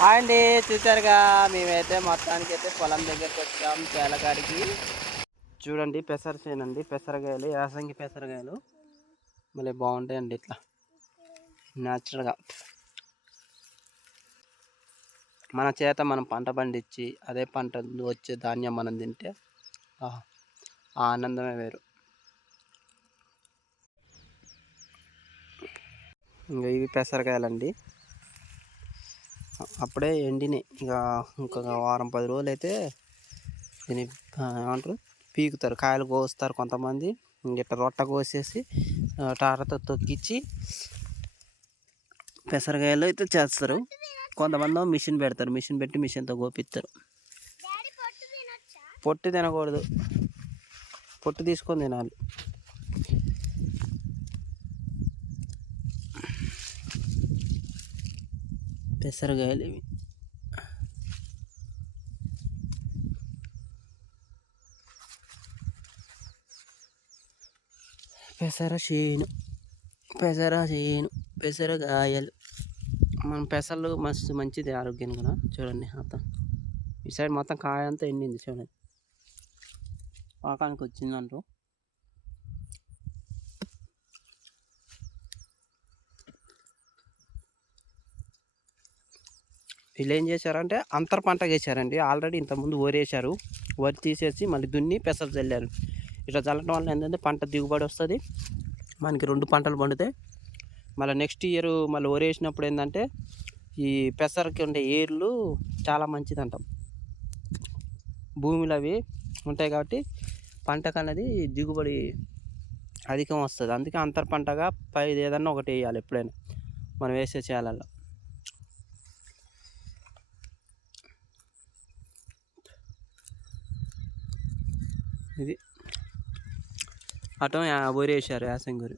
Hi అండి, చూసారుగా మేమైతే మొత్తానికి అయితే పొలం దగ్గరికి వచ్చాం. చేలకాడికి చూడండి, పెసర చేనండి, పెసరకాయలు, యాసంగి పెసరకాయలు మళ్ళీ బాగుంటాయండి. ఇట్లా న్యాచురల్గా మన చేత మనం పంట పండించి అదే పంట వచ్చే ధాన్యం మనం తింటే ఆ ఆనందమే వేరు. ఇంకా ఇవి పెసరకాయలండి, అప్పుడే ఎండినాయి. ఇక ఇంకొక వారం 10 రోజులు అయితే దీన్ని ఏమంటారు పీకుతారు, కాయలు కోస్తారు కొంతమంది. ఇట్లా రొట్ట కోసేసి టారతో తొక్కిచ్చి పెసరకాయలు అయితే చేస్తారు. కొంతమంది మిషన్ పెడతారు, మిషన్ పెట్టి మిషన్తో కోపిస్తారు. పొట్టు తినకూడదు, పొట్టు తీసుకొని తినాలి. పెసరకాయలు ఇవి. పెసర చేను, పెసరకాయలు. మన పెసర్లు మస్తు మంచిది ఆరోగ్యానికి కూడా. చూడండి మొత్తం ఈ సైడ్ మొత్తం కాయ అంతా ఎండింది. చూడండి పాకానికి వచ్చిందంటూ. వీళ్ళు ఏం చేశారంటే అంతర పంట వేసారండి. ఆల్రెడీ ఇంతకుముందు వరేసారు, వరి తీసేసి మళ్ళీ దున్ని పెసలు చల్లారు. ఇట్లా చల్లడం వల్ల ఏంటంటే పంట దిగుబడి వస్తుంది, మనకి 2 పంటలు పండుతాయి. మళ్ళీ నెక్స్ట్ ఇయర్ మళ్ళీ వరేసినప్పుడు ఏంటంటే ఈ పెసరకి ఉండే ఏర్లు చాలా మంచిది అంటాం. భూమిలో అవి ఉంటాయి కాబట్టి పంటకు అనేది దిగుబడి అధికం వస్తుంది. అందుకే అంతర పంటగా ఏదన్నా ఒకటి వేయాలి ఎప్పుడైనా మనం వేసే చేయాలల్లో. ఇది అటం వరేసారు యాసంగి.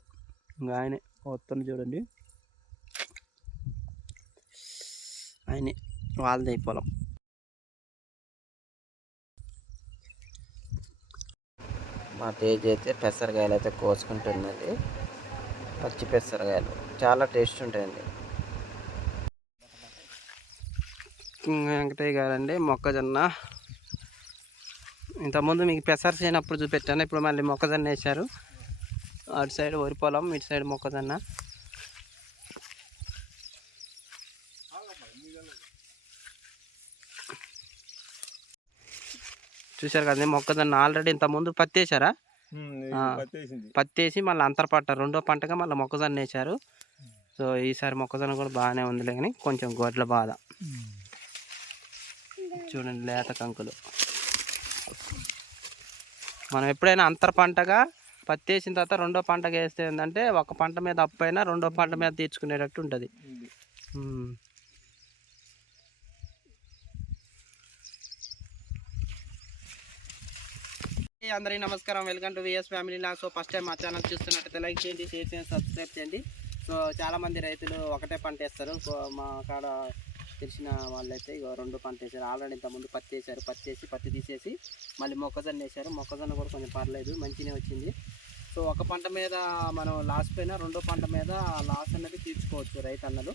ఇంకా ఆయనే వస్తుంది చూడండి, ఆయనే వాళ్ళది పొలం. మా తేజ్ అయితే పెసరకాయలు అయితే కోసుకుంటుందండి. పచ్చి పెసరకాయలు చాలా టేస్ట్ ఉంటాయండి. వెంకటయ్య గారండి మొక్కజొన్న. ఇంతకుముందు మీకు పెసర చేయనప్పుడు చూపెట్టాను, ఇప్పుడు మళ్ళీ మొక్కజొన్న వేశారు. అటు సైడ్ వరి పొలం, ఇటు సైడ్ మొక్కజొన్న. చూశారు కదండి మొక్కజొన్న. ఆల్రెడీ ఇంతకుముందు పత్తి వేసారా? పత్తి వేసి మళ్ళీ అంతర పంట 2వ పంటగా మళ్ళీ మొక్కజొన్న వేశారు. సో ఈసారి మొక్కజొన్న కూడా బాగానే ఉందిలే, కానీ కొంచెం గొడ్ల బాధ. చూడండి లేత కంకులు. మనం ఎప్పుడైనా అంతర పంటగా పత్తి వేసిన తర్వాత 2వ పంటగా వేస్తే ఏంటంటే ఒక పంట మీద అప్పు అయినా 2వ పంట మీద తీర్చుకునేటట్టు ఉంటుంది. అందరికీ నమస్కారం, welcome to VS family vlog. So first time మా ఛానల్ చూస్తున్నట్టయితే లైక్ చేయండి, షేర్ చేయండి, సబ్స్క్రైబ్ చేయండి. సో చాలామంది రైతులు ఒకటే పంట వేస్తారు. మా కాడ తెలిసిన వాళ్ళైతే ఇక 2 పంట వేసారు. ఆల్రెడీ ఇంతకుముందు పత్తి వేసారు, పత్తి తీసేసి మళ్ళీ మొక్కజొన్న వేసారు. మొక్కజొన్న కూడా కొంచెం పర్లేదు, మంచిగానే వచ్చింది. సో ఒక పంట మీద మనం లాస్ పోయినా 2వ పంట మీద లాస్ అనేది తీర్చుకోవచ్చు రైతు అన్నలు.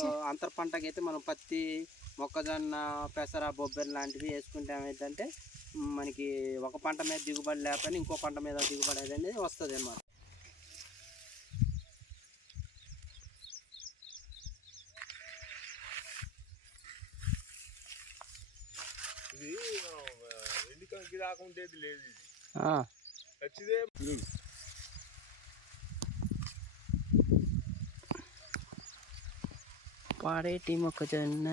సో అంతర పంటకి అయితే మనం పత్తి, మొక్కజొన్న, పెసర, బొబ్బెలు లాంటివి వేసుకుంటే ఏమైందంటే మనకి ఒక పంట మీద దిగుబడి లేకపోయినా ఇంకో పంట మీద దిగుబడి అనేది వస్తుంది అన్నమాట. పాడేటి మొక్కజొన్న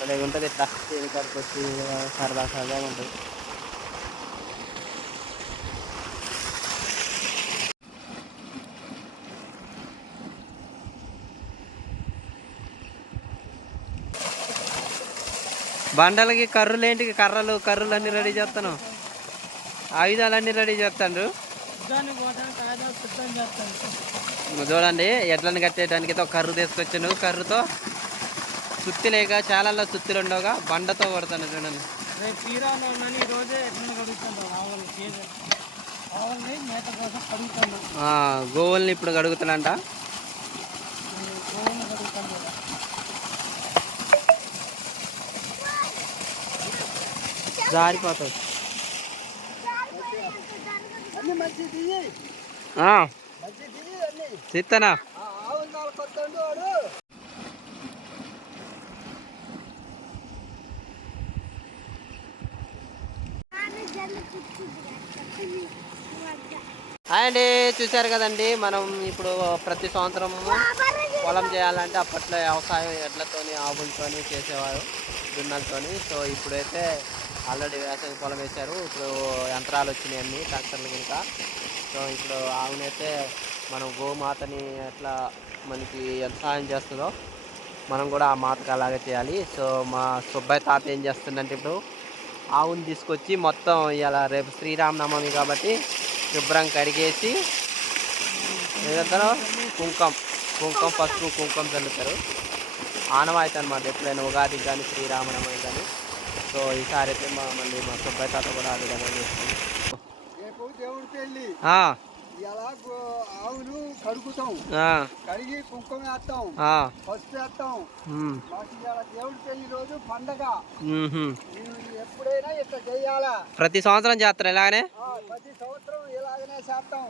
భలే ఉంటుంది. ఇట్లా చేను కాడికి వచ్చి సరదాగా ఉంటుంది. బండలకి కర్రలు ఏంటి, కర్రలు అన్నీ రెడీ చేస్తాను, ఆయుధాలన్నీ రెడీ చేస్తాను. చూడండి ఎడ్లను కట్టేయడానికి ఒక కర్రు తీసుకొచ్చాను. కర్రుతో సుత్తి లేక చాలాలో సుత్తులు ఉండవుగా బండతో కొడతాను చూడండి. రేపు శ్రీరామనవమి ఈరోజే ఎట్లా కడుగుతుంటాం ఆవుల్ని మేత కోసం కడుగుతున్నాం. గోవుల్ని ఇప్పుడు కడుగుతానంట. గోవుల్ని కడుగుతాం కదా. జారిపోతుంది. చిత్తనా అండి, చూశారు కదండి. మనం ఇప్పుడు ప్రతి సంవత్సరం పొలం చేయాలంటే అప్పట్లో వ్యవసాయం ఎడ్లతోని ఆవులతోని చేసేవారు, దున్నలతోని. సో ఇప్పుడైతే ఆల్రెడీ వేసవి పొలం వేశారు. ఇప్పుడు యంత్రాలు వచ్చినాయి అన్నీ, ట్రాక్టర్లు కనుక. సో ఇప్పుడు ఆవునైతే మనం గోమాతని ఎట్లా మనకి ఎంత సహాయం చేస్తుందో మనం కూడా ఆ మాతకు అలాగే చేయాలి. సో మా సుబ్బయ్య తాత ఏం చేస్తుందంటే ఇప్పుడు ఆవుని తీసుకొచ్చి మొత్తం ఇలా రేపు శ్రీరామనవమి కాబట్టి శుభ్రం కడిగేసి ఏదంటారో కుంకం పసుపు కుంకం చల్లుతారు. ఆనవాయితీ అనమాట, ఎప్పుడైనా ఉగాదికి కానీ శ్రీరామనవమి కానీ. సో ఈసారి అయితే మళ్ళీ మా సుబ్బయ్య తాత కూడా ఆ విధంగా చేస్తుంది. ఆవులు కడుగుతాం, కడిగి కుంకుమ వేస్తాం, పసుపు వేస్తాం. దేవుడి పెళ్లి రోజు పండగ, ఎప్పుడైనా ఇట్లా చేయాలా. ప్రతి సంవత్సరం చేస్తారు ఇలాగనే, ప్రతి సంవత్సరం ఇలాగనే చేస్తాం.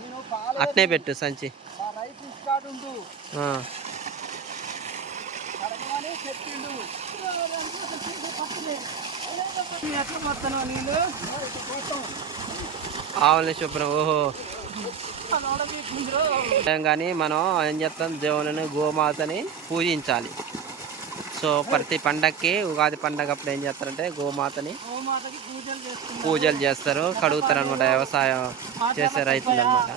నేను అట్నే పెట్టు సంచి రైతు ఇస్తాడు కడగమని చెప్పిండు. ఎట్లా మొత్తం నీళ్ళు ఆవుల్ని శుభ్రం. ఓహో కానీ మనం ఏం చేస్తాం, దేవుని గోమాతని పూజించాలి. సో ప్రతి పండగకి, ఉగాది పండగ అప్పుడు ఏం చేస్తారంటే గోమాతని పూజలు చేస్తారు, కడుగుతారు అనమాట. వ్యవసాయం చేసే రైతులు అనమాట.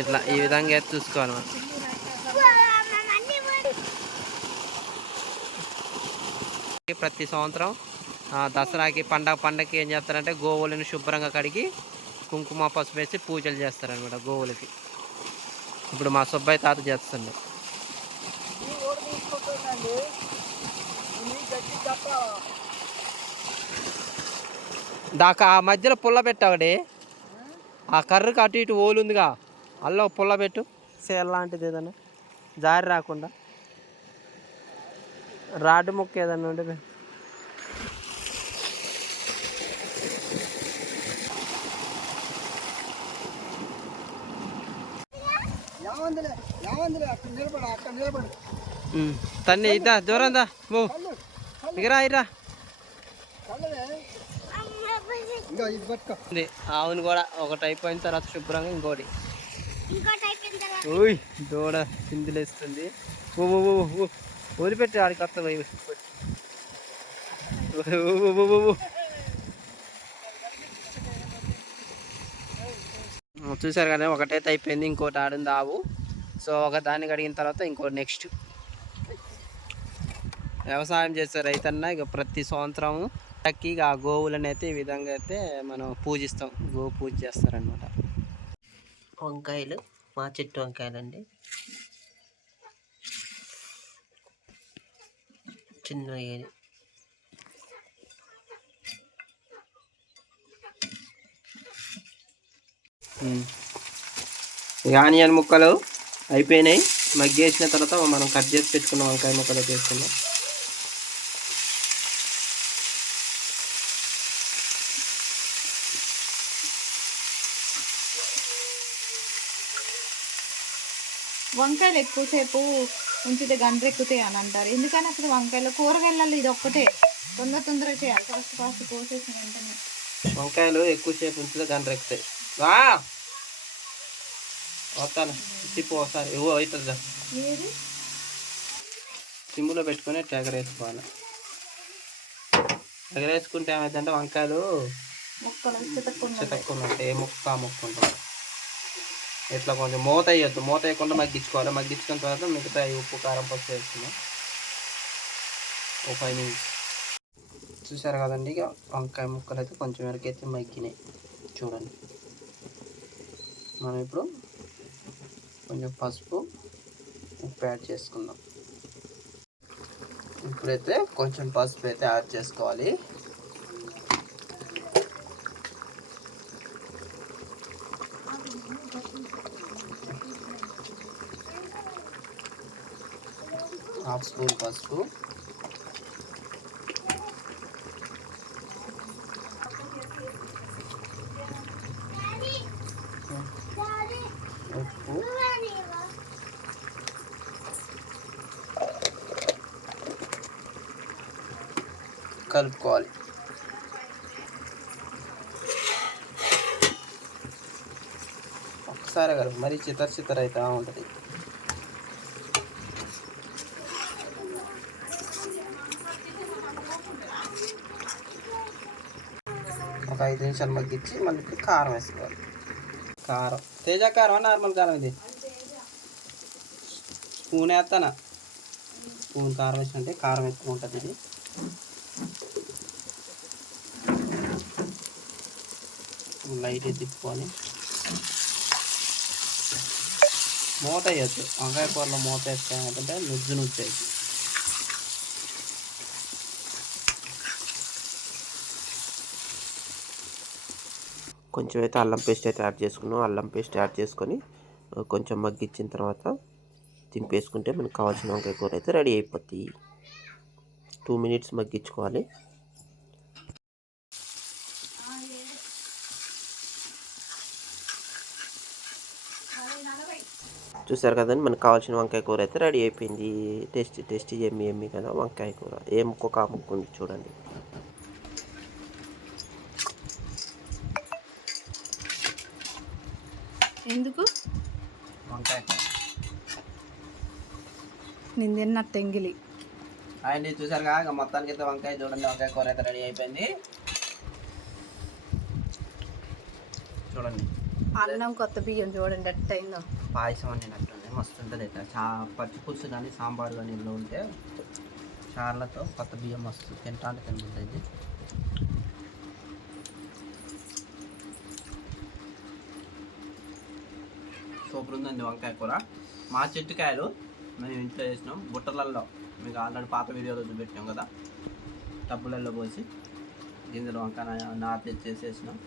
ఇట్లా ఈ విధంగా చూసుకోవాలి. ప్రతి సంవత్సరం దసరాకి పండగకి ఏం చేస్తారంటే గోవులను శుభ్రంగా కడిగి కుంకుమ పసుపు వేసి పూజలు చేస్తారనమాట గోవులకి. ఇప్పుడు మా సుబ్బయ్య తాత చేస్తుండే. దాకా ఆ మధ్యలో పుల్ల పెట్టావడే, ఆ కర్రకి అటు ఇటు ఓలుందిగా, అల్లో పుల్ల పెట్టు. సేల్ లాంటిది ఏదన్నా జారి రాకుండా, రాడ్డు ముక్క ఏదన్నా ఉంటే. తన్ని ఇద్దా దూరం దా ఇగరా ఇరా. ఆవును కూడా ఒకటి అయిపోయిన తర్వాత శుభ్రంగా ఇంకోటి. ఓయ్ దూడ చిందులేస్తుంది. వదిలిపెట్టి ఆడికి వస్తా. చూసారు కదా, ఒకటైతే అయిపోయింది, ఇంకోటి ఆడింది ఆవు. సో ఒక దాన్ని కడిగిన తర్వాత ఇంకోటి నెక్స్ట్. వ్యవసాయం చేసే రైతన్న ఇక ప్రతి సంవత్సరం ఇక ఆ గోవులను అయితే ఈ విధంగా అయితే మనం పూజిస్తాం, గో పూజ చేస్తారనమాట. వంకాయలు, మా చెట్టు వంకాయలండి, చిన్న. ఇక ఆనియన్ ముక్కలు అయిపోయినాయి, మగ్గేసిన తర్వాత మనం కట్ చేసి పెట్టుకున్న వంకాయ ముక్కలు వేసుకున్నాం. వంకాయలు ఎక్కువసేపు ఉంచితే గండ్ర ఎక్కుతాయి అని అంటారు. ఎందుకని అసలు వంకాయలు కూరగాయలలో ఇది ఒక్కటే తొందరగా చేయాలి, ఫాస్ట్ కోసేసిన వెంటనే. వంకాయలు ఎక్కువసేపు ఉంచితే గండ్ర ఎక్కుతాయి. వస్తాను తిప్పు ఒకసారి అవుతుందా, సిమ్లో పెట్టుకొని ఎగరేసుకోవాలి. ఎగరేసుకుంటే ఏమైందంటే వంకాయలు చితక్కున్నట్టు ఏ ముక్క ఆ ముక్క ఉంటుంది. ఇట్లా కొంచెం మూత వేయొద్దు, మూత వేయకుండా మగ్గించుకోవాలి. మగ్గించుకున్న తర్వాత మిగతా ఉప్పు కారం పసుపు వేసుకున్నాం. ఒక 5 నిమిషాలు. చూసారు కదండి, ఇక వంకాయ ముక్కలు అయితే కొంచెం వరకైతే మగ్గినాయి చూడండి. మనం ఇప్పుడు కొంచెం పసుపు ఉప్పు యాడ్ చేసుకుందాం. ఇప్పుడైతే కొంచెం పసుపు అయితే యాడ్ చేసుకోవాలి. హాఫ్ స్పూన్ పసుపు, ఉప్పు, కలుపుకోవాలి. ఒకసారి కలుపు, మరి చిత్తర అవుతూ ఉంటుంది. ఒక 5 నిమిషాలు మగ్గించి మళ్ళీ ఇప్పుడు కారం వేసుకోవాలి. కారం తేజ కారం, నార్మల్ కారం ఇది స్పూన్ వేస్తానా, స్పూన్ కారం వేసినట్టే కారం ఎక్కువ ఉంటుంది ఇది. లైట్ తిప్పుకొని మూత వేయచ్చు. వంకాయ కూరలో మూత వేస్తే ఏంటంటే నుజ్జు అవుతుంది. కొంచెం అయితే అల్లం పేస్ట్ అయితే యాడ్ చేసుకున్నాం. అల్లం పేస్ట్ యాడ్ చేసుకొని కొంచెం మగ్గించిన తర్వాత దింపేసుకుంటే మనకు కావాల్సిన వంకాయ కూర అయితే రెడీ అయిపోతుంది. 2 మినిట్స్ మగ్గించుకోవాలి. చూసారు కదండి, మనకు కావాల్సిన వంకాయ కూర అయితే రెడీ అయిపోయింది. టేస్టీ ఎమ్మి కదా వంకాయ కూర. ఏ ముక్క కా ముక్క ఉంది చూడండి. ఎందుకు వంకాయ కూర నేను తిన్నట్టు ఎంగిలి. అండి చూసారుగా, మొత్తానికి అయితే వంకాయ చూడండి, వంకాయ కూర అయితే రెడీ అయిపోయింది. చూడండి అన్నం కొత్త బియ్యం చూడండి ఎట్ట అయిందో. పాయసం వండినట్టుంది, మస్తు ఉంటుంది. అయితే పచ్చి పులుసు కానీ సాంబార్ కానీ ఇందులో ఉంటే చార్లతో కొత్త బియ్యం మస్తు తింటానికి తింటుంది. సూపర్ ఉందండి వంకాయ కూర. మా చెట్టుకాయలు మేము ఇంట్లో చేసినాం బుట్టలలో. మీకు ఆల్రెడీ పాత వీడియోలో చూపెట్టాం కదా, టబ్బులలో పోసి గింజలు వంకాయ నారు తెచ్చేసేసినాం.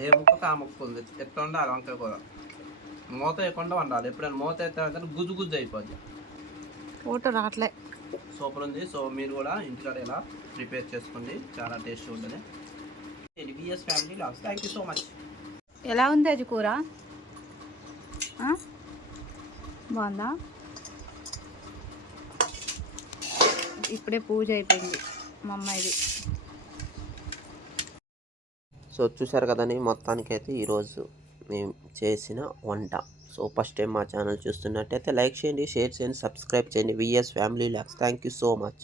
ఏ ముక్క ఆ ముక్క ఉంది. ఎట్లా ఉండాలి వంకాయ కూర, మూత వేయకుండా వండాలి. ఎప్పుడైనా మూత అయితే గుజ్జు అయిపోద్ది. ఫోటో రావట్లే. సూపర్ ఉంది. సో మీరు కూడా ఇంటికాడ ఇలా ప్రిపేర్ చేసుకోండి, చాలా టేస్టీ ఉంటుంది. BS family vlogs. Thank you so much. ఎలా ఉంది అది కూర? బాగుందా? ఇప్పుడే పూజ అయిపోయింది మా అమ్మాయిది. సో చూసారు కదండి, మొత్తానికైతే ఈరోజు మేము చేసిన వంట. సో ఫస్ట్ టైం మా ఛానల్ చూస్తున్నట్టయితే లైక్ చేయండి, షేర్ చేయండి, సబ్స్క్రైబ్ చేయండి. VS family vlogs. Thank you so much.